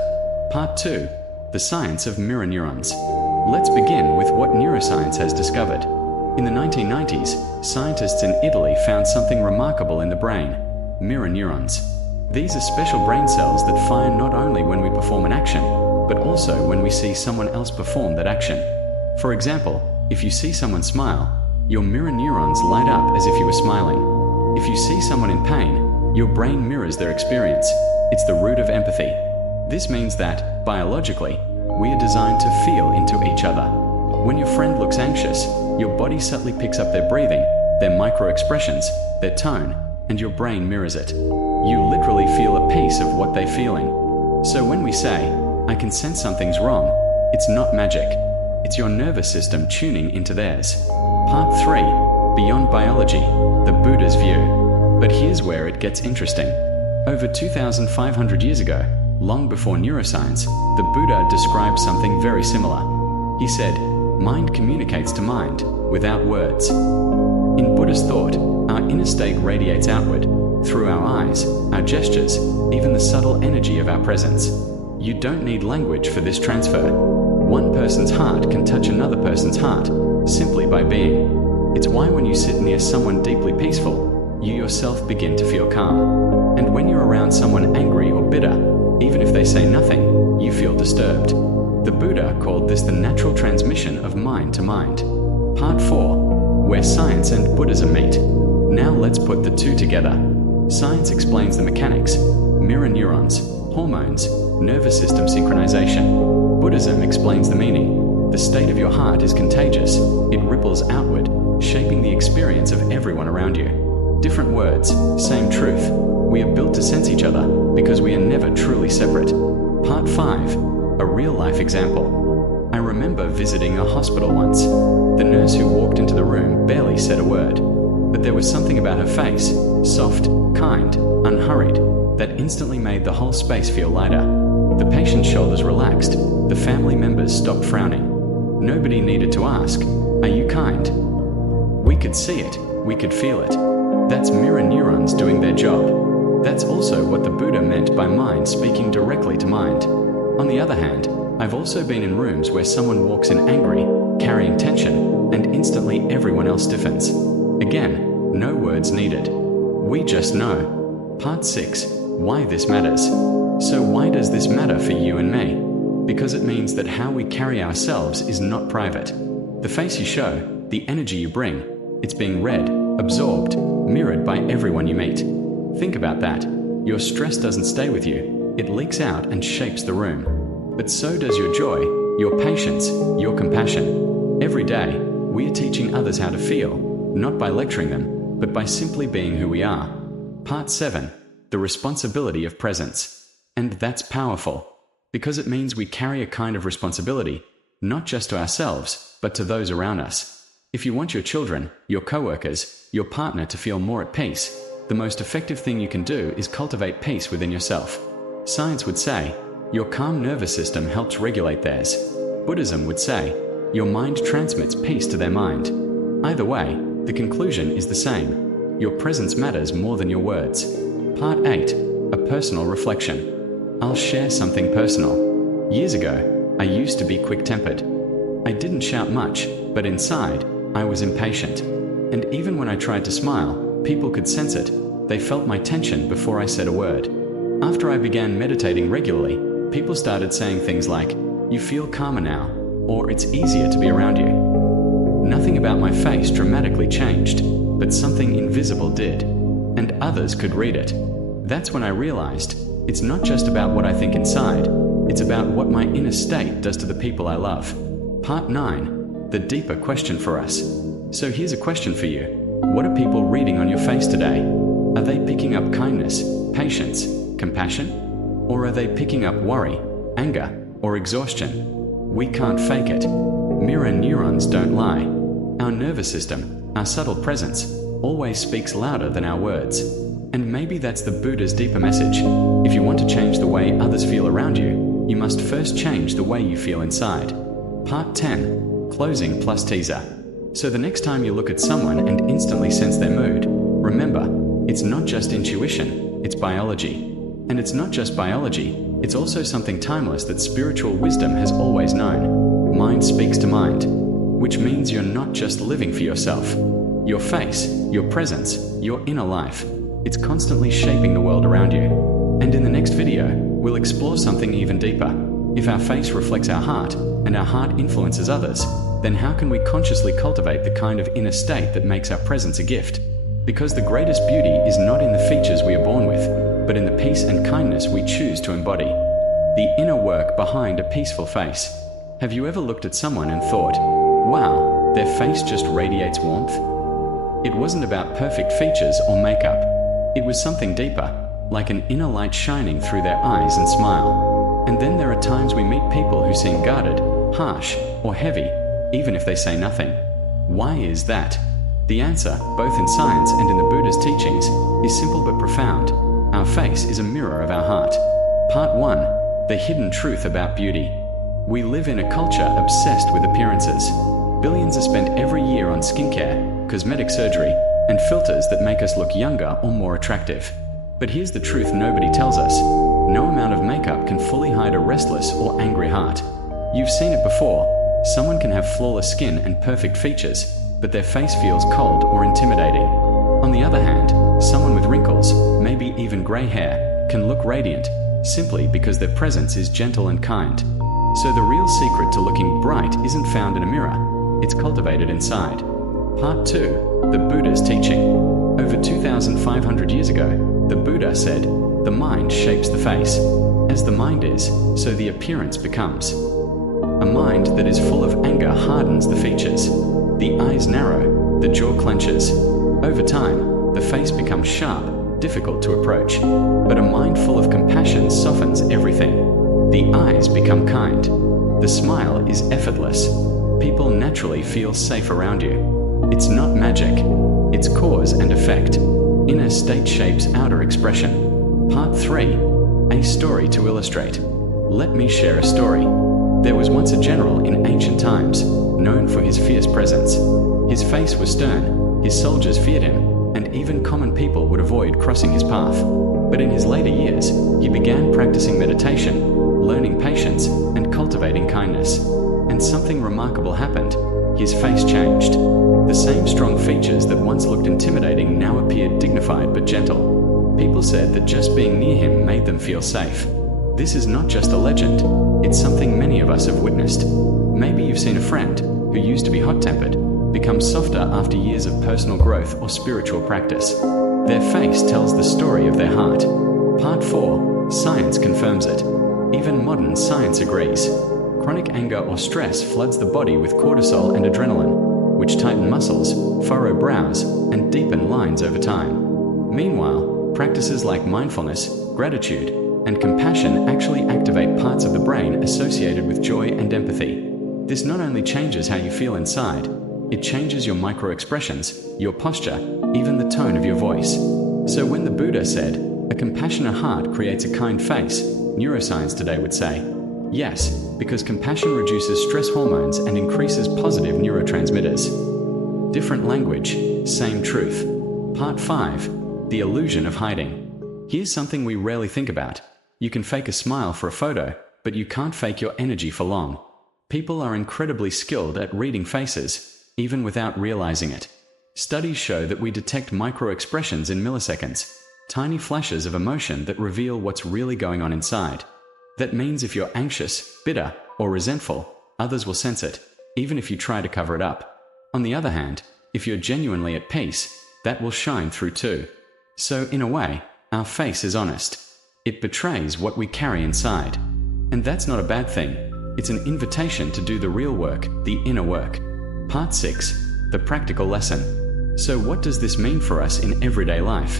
Part 2. The science of mirror neurons. Let's begin with what neuroscience has discovered. In the 1990s, scientists in Italy found something remarkable in the brain: mirror neurons. These are special brain cells that fire not only when we perform an action, but also when we see someone else perform that action. For example, if you see someone smile, your mirror neurons light up as if you were smiling. If you see someone in pain, your brain mirrors their experience. It's the root of empathy. This means that, biologically, we are designed to feel into each other. When your friend looks anxious, your body subtly picks up their breathing, their micro-expressions, their tone, and your brain mirrors it. You literally feel a piece of what they're feeling. So when we say, "I can sense something's wrong," it's not magic. It's your nervous system tuning into theirs. Part 3. Beyond biology, the Buddha's view. But here's where it gets interesting. Over 2,500 years ago, long before neuroscience, the Buddha described something very similar. He said, "Mind communicates to mind, without words." In Buddhist thought, our inner state radiates outward, through our eyes, our gestures, even the subtle energy of our presence. You don't need language for this transfer. One person's heart can touch another person's heart, simply by being. It's why when you sit near someone deeply peaceful, you yourself begin to feel calm. And when you're around someone angry or bitter, even if they say nothing, you feel disturbed. The Buddha called this the natural transmission of mind to mind. Part 4. Where science and Buddhism meet. Now let's put the two together. Science explains the mechanics: mirror neurons, hormones, nervous system synchronization. Buddhism explains the meaning. The state of your heart is contagious. It ripples outward, shaping the experience of everyone around you. Different words, same truth. We are built to sense each other because we are never truly separate. Part 5. A real-life example. I remember visiting a hospital once. The nurse who walked into the room barely said a word, but there was something about her face, soft, kind, unhurried, that instantly made the whole space feel lighter. The patient's shoulders relaxed. The family members stopped frowning. Nobody needed to ask, "Are you kind?" We could see it. We could feel it. That's mirror neurons doing their job. That's also what the Buddha meant by mind speaking directly to mind. On the other hand, I've also been in rooms where someone walks in angry, carrying tension, and instantly everyone else stiffens. Again, no words needed. We just know. Part 6. Why this matters. So why does this matter for you and me? Because it means that how we carry ourselves is not private. The face you show, the energy you bring, it's being read, absorbed, mirrored by everyone you meet. Think about that. Your stress doesn't stay with you. It leaks out and shapes the room. But so does your joy, your patience, your compassion. Every day, we are teaching others how to feel, not by lecturing them, but by simply being who we are. Part 7. The responsibility of presence. And that's powerful, because it means we carry a kind of responsibility, not just to ourselves, but to those around us. If you want your children, your co-workers, your partner to feel more at peace, the most effective thing you can do is cultivate peace within yourself. Science would say, your calm nervous system helps regulate theirs. Buddhism would say, your mind transmits peace to their mind. Either way, the conclusion is the same. Your presence matters more than your words. Part 8. A personal reflection. I'll share something personal. Years ago, I used to be quick-tempered. I didn't shout much, but inside, I was impatient. And even when I tried to smile, people could sense it. They felt my tension before I said a word. After I began meditating regularly, people started saying things like, "You feel calmer now," or "It's easier to be around you." Nothing about my face dramatically changed, but something invisible did, and others could read it. That's when I realized, it's not just about what I think inside, it's about what my inner state does to the people I love. Part 9. The deeper question for us. So here's a question for you. What are people reading on your face today? Are they picking up kindness, patience, compassion? Or are they picking up worry, anger, or exhaustion? We can't fake it. Mirror neurons don't lie. Our nervous system, our subtle presence, always speaks louder than our words. And maybe that's the Buddha's deeper message. If you want to change the way others feel around you, you must first change the way you feel inside. Part 10. closing plus teaser. So the next time you look at someone and instantly sense their mood, remember, it's not just intuition, it's biology. And it's not just biology, it's also something timeless that spiritual wisdom has always known. Mind speaks to mind, which means you're not just living for yourself. Your face, your presence, your inner life, it's constantly shaping the world around you. And in the next video, we'll explore something even deeper. If our face reflects our heart, and our heart influences others, then how can we consciously cultivate the kind of inner state that makes our presence a gift? Because the greatest beauty is not in the features we are born with, but in the peace and kindness we choose to embody. The inner work behind a peaceful face. Have you ever looked at someone and thought, wow, their face just radiates warmth? It wasn't about perfect features or makeup. It was something deeper, like an inner light shining through their eyes and smile. And then there are times we meet people who seem guarded, harsh, or heavy, even if they say nothing. Why is that? The answer, both in science and in the Buddhist teachings, is simple but profound. Our face is a mirror of our heart. Part 1. The hidden truth about beauty. We live in a culture obsessed with appearances. Billions are spent every year on skincare, cosmetic surgery, and filters that make us look younger or more attractive. But here's the truth nobody tells us. No amount of makeup can fully hide a restless or angry heart. You've seen it before. Someone can have flawless skin and perfect features, but their face feels cold or intimidating. On the other hand, someone with wrinkles, maybe even gray hair, can look radiant, simply because their presence is gentle and kind. So the real secret to looking bright isn't found in a mirror, it's cultivated inside. Part 2. The Buddha's teaching. Over 2,500 years ago, the Buddha said, the mind shapes the face. As the mind is, so the appearance becomes. A mind that is full of anger hardens the features. The eyes narrow, the jaw clenches. Over time, the face becomes sharp, difficult to approach. But a mind full of compassion softens everything. The eyes become kind. The smile is effortless. People naturally feel safe around you. It's not magic. It's cause and effect. Inner state shapes outer expression. Part 3. A story to illustrate. Let me share a story. There was once a general in ancient times, known for his fierce presence. His face was stern, his soldiers feared him, and even common people would avoid crossing his path. But in his later years, he began practicing meditation, learning patience, and cultivating kindness. And something remarkable happened. His face changed. The same strong features that once looked intimidating now appeared dignified but gentle. People said that just being near him made them feel safe. This is not just a legend, it's something many of us have witnessed. Maybe you've seen a friend, who used to be hot-tempered, become softer after years of personal growth or spiritual practice. Their face tells the story of their heart. Part 4. Science confirms it. Even modern science agrees. Chronic anger or stress floods the body with cortisol and adrenaline, which tighten muscles, furrow brows, and deepen lines over time. Meanwhile, practices like mindfulness, gratitude, and compassion actually activate parts of the brain associated with joy and empathy. This not only changes how you feel inside, it changes your micro-expressions, your posture, even the tone of your voice. So when the Buddha said, a compassionate heart creates a kind face, neuroscience today would say, yes, because compassion reduces stress hormones and increases positive neurotransmitters. Different language, same truth. Part 5. The illusion of hiding. Here's something we rarely think about. You can fake a smile for a photo, but you can't fake your energy for long. People are incredibly skilled at reading faces, even without realizing it. Studies show that we detect micro-expressions in milliseconds, tiny flashes of emotion that reveal what's really going on inside. That means if you're anxious, bitter, or resentful, others will sense it, even if you try to cover it up. On the other hand, if you're genuinely at peace, that will shine through too. So in a way, our face is honest. It betrays what we carry inside. And that's not a bad thing. It's an invitation to do the real work, the inner work. Part 6. The practical lesson. So what does this mean for us in everyday life?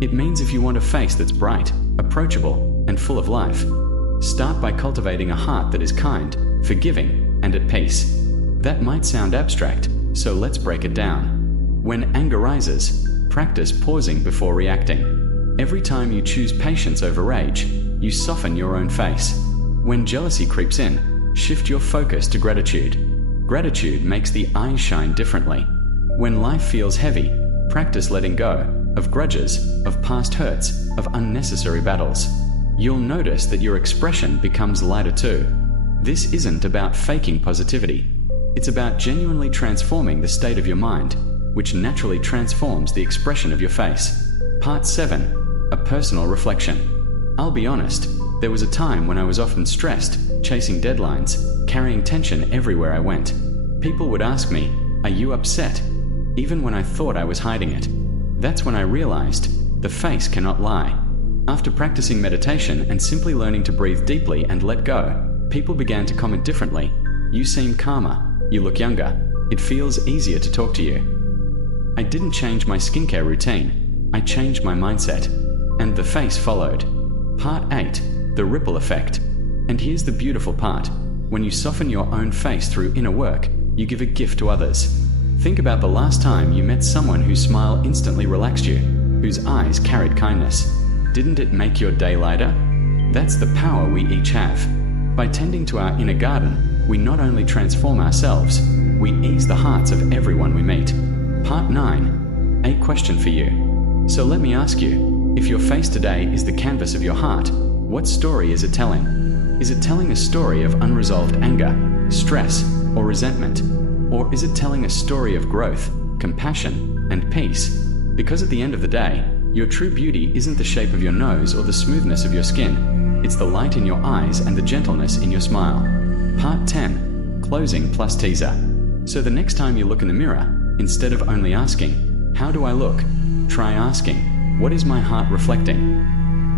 It means if you want a face that's bright, approachable, and full of life, start by cultivating a heart that is kind, forgiving, and at peace. That might sound abstract, so let's break it down. When anger rises, practice pausing before reacting. Every time you choose patience over rage, you soften your own face. When jealousy creeps in, shift your focus to gratitude. Gratitude makes the eyes shine differently. When life feels heavy, practice letting go of grudges, of past hurts, of unnecessary battles. You'll notice that your expression becomes lighter too. This isn't about faking positivity. It's about genuinely transforming the state of your mind, which naturally transforms the expression of your face. Part 7. A personal reflection. I'll be honest, there was a time when I was often stressed, chasing deadlines, carrying tension everywhere I went. People would ask me, "Are you upset?" even when I thought I was hiding it. That's when I realized the face cannot lie. After practicing meditation and simply learning to breathe deeply and let go, people began to comment differently. "You seem calmer. You look younger. It feels easier to talk to you." I didn't change my skincare routine. I changed my mindset. And the face followed. Part 8. The ripple effect. And here's the beautiful part. When you soften your own face through inner work, you give a gift to others. Think about the last time you met someone whose smile instantly relaxed you, whose eyes carried kindness. Didn't it make your day lighter? That's the power we each have. By tending to our inner garden, we not only transform ourselves, we ease the hearts of everyone we meet. Part 9. A question for you. So let me ask you, if your face today is the canvas of your heart, what story is it telling? Is it telling a story of unresolved anger, stress, or resentment? Or is it telling a story of growth, compassion, and peace? Because at the end of the day, your true beauty isn't the shape of your nose or the smoothness of your skin. It's the light in your eyes and the gentleness in your smile. Part 10. Closing plus teaser. So the next time you look in the mirror, instead of only asking, "How do I look?" try asking, "What is my heart reflecting?"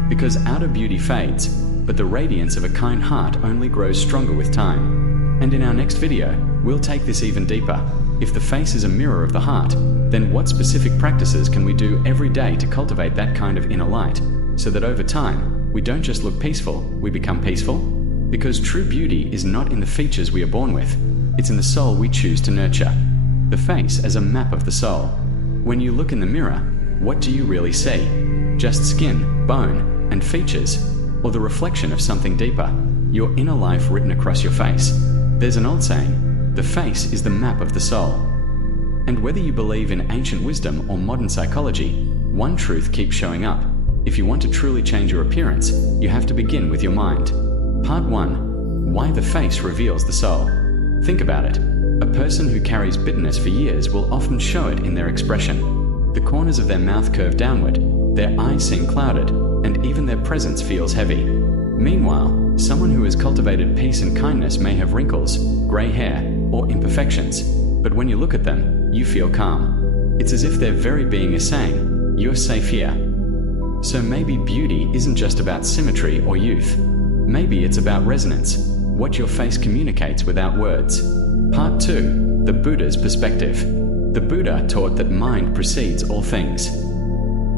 Because outer beauty fades, but the radiance of a kind heart only grows stronger with time. And in our next video, we'll take this even deeper. If the face is a mirror of the heart, then what specific practices can we do every day to cultivate that kind of inner light, so that over time, we don't just look peaceful, we become peaceful? Because true beauty is not in the features we are born with, it's in the soul we choose to nurture. The face as a map of the soul. When you look in the mirror, what do you really see? Just skin, bone, and features? Or the reflection of something deeper, your inner life written across your face? There's an old saying, the face is the map of the soul. And whether you believe in ancient wisdom or modern psychology, one truth keeps showing up. If you want to truly change your appearance, you have to begin with your mind. Part 1. Why the face reveals the soul. Think about it. A person who carries bitterness for years will often show it in their expression. The corners of their mouth curve downward, their eyes seem clouded, and even their presence feels heavy. Meanwhile, someone who has cultivated peace and kindness may have wrinkles, gray hair, or imperfections, but when you look at them, you feel calm. It's as if their very being is saying, "You're safe here." So maybe beauty isn't just about symmetry or youth. Maybe it's about resonance, what your face communicates without words. Part 2. The Buddha's perspective. The Buddha taught that mind precedes all things.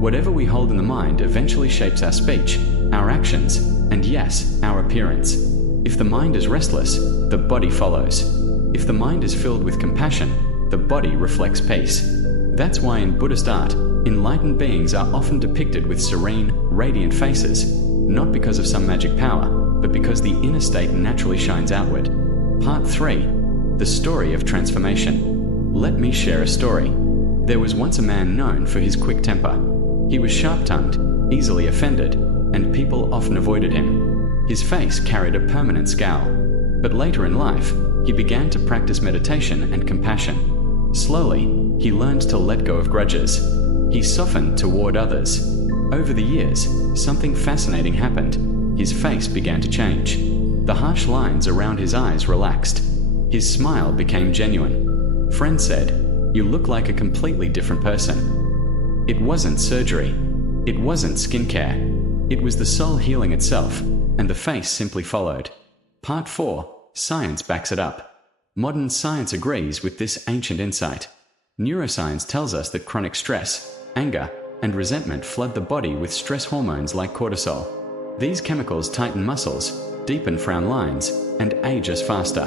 Whatever we hold in the mind eventually shapes our speech, our actions, and yes, our appearance. If the mind is restless, the body follows. If the mind is filled with compassion, the body reflects peace. That's why in Buddhist art, enlightened beings are often depicted with serene, radiant faces, not because of some magic power, but because the inner state naturally shines outward. Part 3. The story of transformation. Let me share a story. There was once a man known for his quick temper. He was sharp-tongued, easily offended, and people often avoided him. His face carried a permanent scowl. But later in life, he began to practice meditation and compassion. Slowly, he learned to let go of grudges. He softened toward others. Over the years, something fascinating happened. His face began to change. The harsh lines around his eyes relaxed. His smile became genuine. Friends said, "You look like a completely different person." It wasn't surgery. It wasn't skincare. It was the soul healing itself, and the face simply followed. Part 4. Science backs it up. Modern science agrees with this ancient insight. Neuroscience tells us that chronic stress, anger, and resentment flood the body with stress hormones like cortisol. These chemicals tighten muscles, deepen frown lines, and age us faster.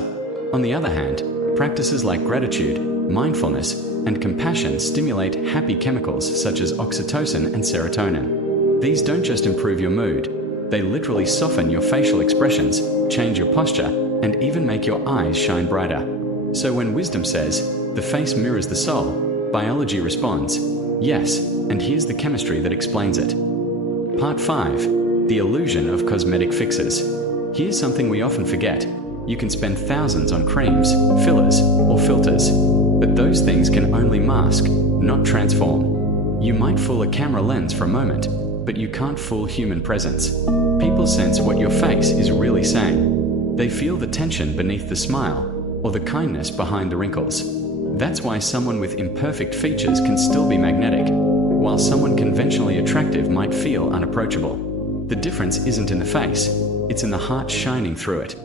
On the other hand, practices like gratitude, mindfulness, and compassion stimulate happy chemicals such as oxytocin and serotonin. These don't just improve your mood, they literally soften your facial expressions, change your posture, and even make your eyes shine brighter. So when wisdom says, the face mirrors the soul, biology responds, yes, and here's the chemistry that explains it. Part 5. The illusion of cosmetic fixes. Here's something we often forget. You can spend thousands on creams, fillers, or filters, but those things can only mask, not transform. You might fool a camera lens for a moment, but you can't fool human presence. People sense what your face is really saying. They feel the tension beneath the smile, or the kindness behind the wrinkles. That's why someone with imperfect features can still be magnetic, while someone conventionally attractive might feel unapproachable. The difference isn't in the face, it's in the heart shining through it.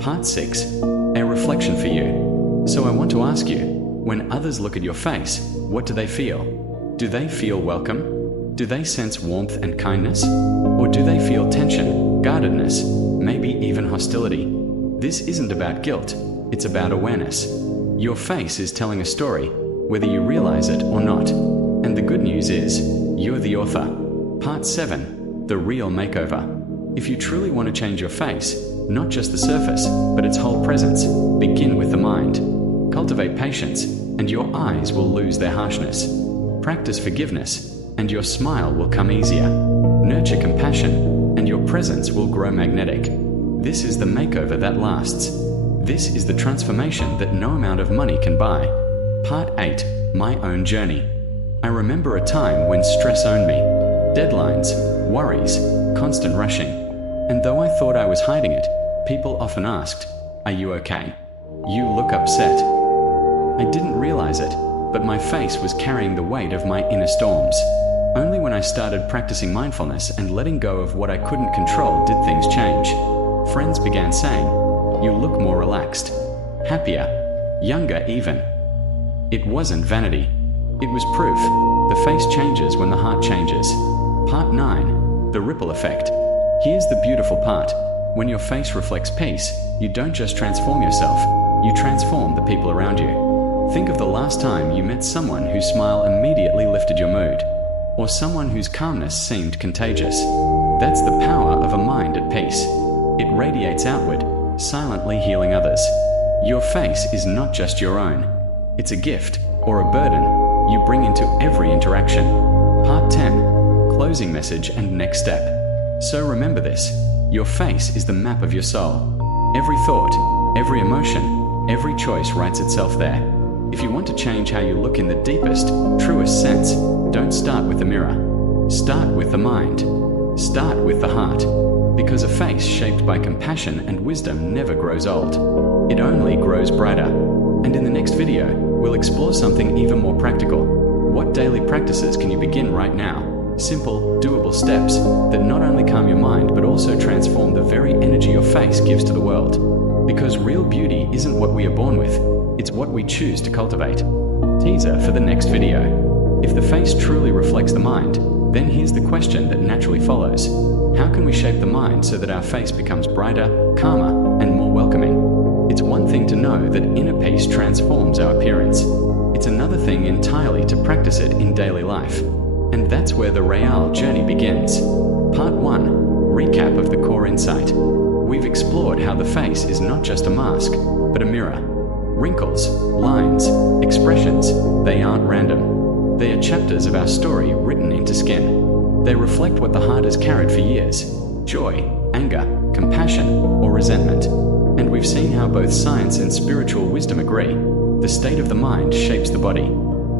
Part 6. A reflection for you. So I want to ask you, when others look at your face, what do they feel? Do they feel welcome? Do they sense warmth and kindness? Or do they feel tension, guardedness, maybe even hostility? This isn't about guilt, it's about awareness. Your face is telling a story, whether you realize it or not. And the good news is, you're the author. Part 7. The real makeover. If you truly want to change your face, not just the surface, but its whole presence, begin with the mind. Cultivate patience, and your eyes will lose their harshness. Practice forgiveness, and your smile will come easier. Nurture compassion, and your presence will grow magnetic. This is the makeover that lasts. This is the transformation that no amount of money can buy. Part 8. My own journey. I remember a time when stress owned me. Deadlines, worries, constant rushing. And though I thought I was hiding it, people often asked, "Are you okay? You look upset." I didn't realize it, but my face was carrying the weight of my inner storms. Only when I started practicing mindfulness and letting go of what I couldn't control did things change. Friends began saying, "You look more relaxed, happier, younger even." It wasn't vanity. It was proof. The face changes when the heart changes. Part 9. The ripple effect. Here's the beautiful part. When your face reflects peace, you don't just transform yourself, you transform the people around you. Think of the last time you met someone whose smile immediately lifted your mood, or someone whose calmness seemed contagious. That's the power of a mind at peace. It radiates outward, silently healing others. Your face is not just your own. It's a gift, or a burden, you bring into every interaction. Part 10. Closing message and next step. So remember this, your face is the map of your soul. Every thought, every emotion, every choice writes itself there. If you want to change how you look in the deepest, truest sense, don't start with the mirror. Start with the mind. Start with the heart. Because a face shaped by compassion and wisdom never grows old. It only grows brighter. And in the next video, we'll explore something even more practical. What daily practices can you begin right now? Simple, doable steps that not only calm your mind but also transform the very energy your face gives to the world. Because real beauty isn't what we are born with, it's what we choose to cultivate. Teaser for the next video. If the face truly reflects the mind, then here's the question that naturally follows. How can we shape the mind so that our face becomes brighter, calmer, and more welcoming? It's one thing to know that inner peace transforms our appearance. It's another thing entirely to practice it in daily life. And that's where the real journey begins. Part 1. Recap of the core insight. We've explored how the face is not just a mask, but a mirror. Wrinkles, lines, expressions, they aren't random. They are chapters of our story written into skin. They reflect what the heart has carried for years: joy, anger, compassion, or resentment. And we've seen how both science and spiritual wisdom agree. The state of the mind shapes the body.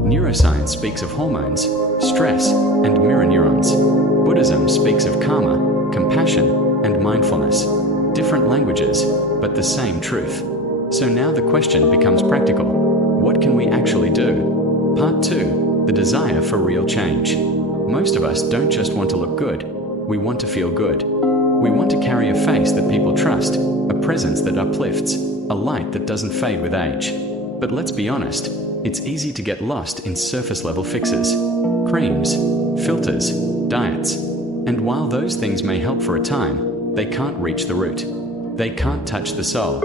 Neuroscience speaks of hormones, stress, and mirror neurons. Buddhism speaks of karma, compassion, and mindfulness. Different languages, but the same truth. So now the question becomes practical. What can we actually do? Part 2. The desire for real change. Most of us don't just want to look good, we want to feel good. We want to carry a face that people trust, a presence that uplifts, a light that doesn't fade with age. But let's be honest, it's easy to get lost in surface-level fixes. Creams, filters, diets. And while those things may help for a time, they can't reach the root. They can't touch the soul.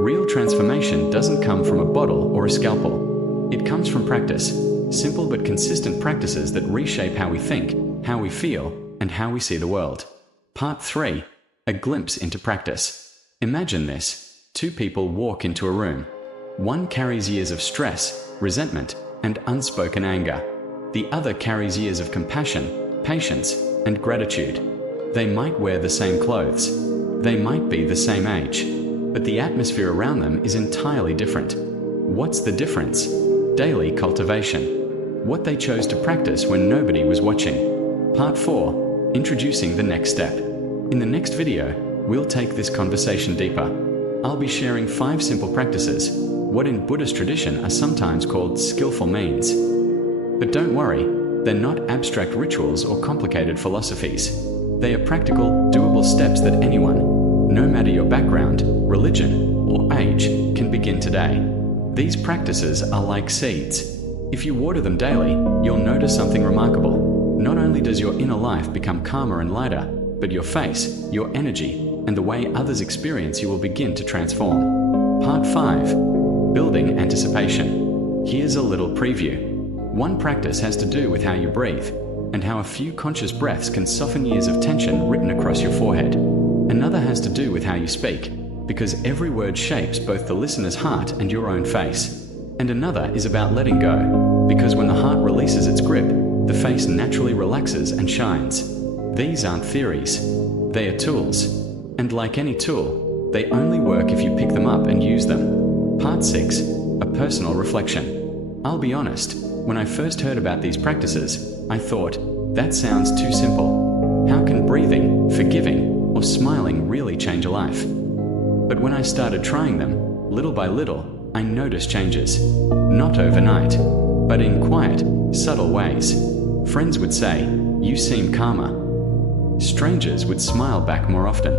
Real transformation doesn't come from a bottle or a scalpel. It comes from practice. Simple but consistent practices that reshape how we think, how we feel, and how we see the world. Part 3. A glimpse into practice. Imagine this. Two people walk into a room. One carries years of stress, resentment, and unspoken anger. The other carries years of compassion, patience, and gratitude. They might wear the same clothes. They might be the same age. But the atmosphere around them is entirely different. What's the difference? Daily cultivation. What they chose to practice when nobody was watching. Part 4. Introducing the next step. In the next video, we'll take this conversation deeper. I'll be sharing 5 simple practices, what in Buddhist tradition are sometimes called skillful means. But don't worry, they're not abstract rituals or complicated philosophies. They are practical, doable steps that anyone, no matter your background, religion, or age, can begin today. These practices are like seeds. If you water them daily, you'll notice something remarkable. Not only does your inner life become calmer and lighter, but your face, your energy, and the way others experience you will begin to transform. Part 5. Building anticipation. Here's a little preview. One practice has to do with how you breathe, and how a few conscious breaths can soften years of tension written across your forehead. Another has to do with how you speak, because every word shapes both the listener's heart and your own face. And another is about letting go, because when the heart releases its grip, the face naturally relaxes and shines. These aren't theories. They are tools. And like any tool, they only work if you pick them up and use them. Part 6. A personal reflection. I'll be honest, when I first heard about these practices, I thought, that sounds too simple. How can breathing, forgiving, or smiling really change a life? But when I started trying them, little by little, I noticed changes. Not overnight, but in quiet, subtle ways. Friends would say, "You seem calmer." Strangers would smile back more often.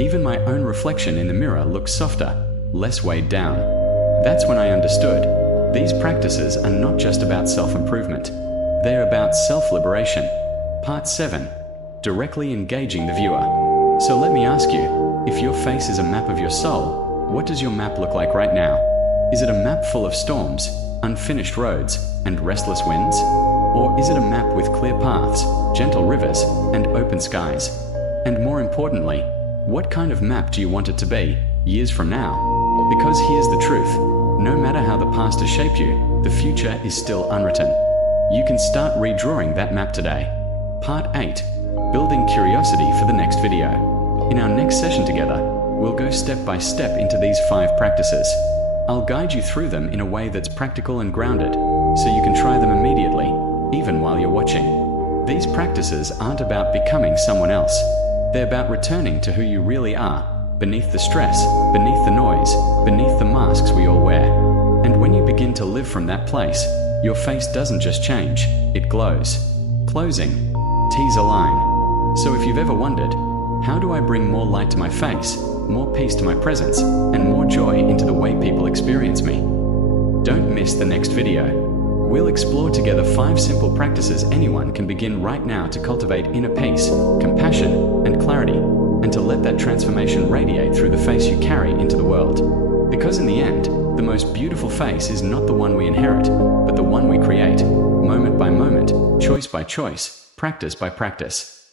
Even my own reflection in the mirror looked softer, less weighed down. That's when I understood. These practices are not just about self-improvement. They're about self-liberation. Part 7. Directly engaging the viewer. So let me ask you, if your face is a map of your soul, what does your map look like right now? Is it a map full of storms, unfinished roads, and restless winds? Or is it a map with clear paths, gentle rivers, and open skies? And more importantly, what kind of map do you want it to be, years from now? Because here's the truth. No matter how the past has shaped you, the future is still unwritten. You can start redrawing that map today. Part 8. Building curiosity for the next video. In our next session together, we'll go step by step into these 5 practices. I'll guide you through them in a way that's practical and grounded, so you can try them immediately, even while you're watching. These practices aren't about becoming someone else. They're about returning to who you really are, beneath the stress, beneath the noise, beneath the masks we all wear. And when you begin to live from that place, your face doesn't just change, it glows. Closing. Tease a line. So if you've ever wondered, how do I bring more light to my face, more peace to my presence, and more joy into the way people experience me? Don't miss the next video. We'll explore together 5 simple practices anyone can begin right now to cultivate inner peace, compassion, and clarity, and to let that transformation radiate through the face you carry into the world. Because in the end, the most beautiful face is not the one we inherit, but the one we create, moment by moment, choice by choice, practice by practice.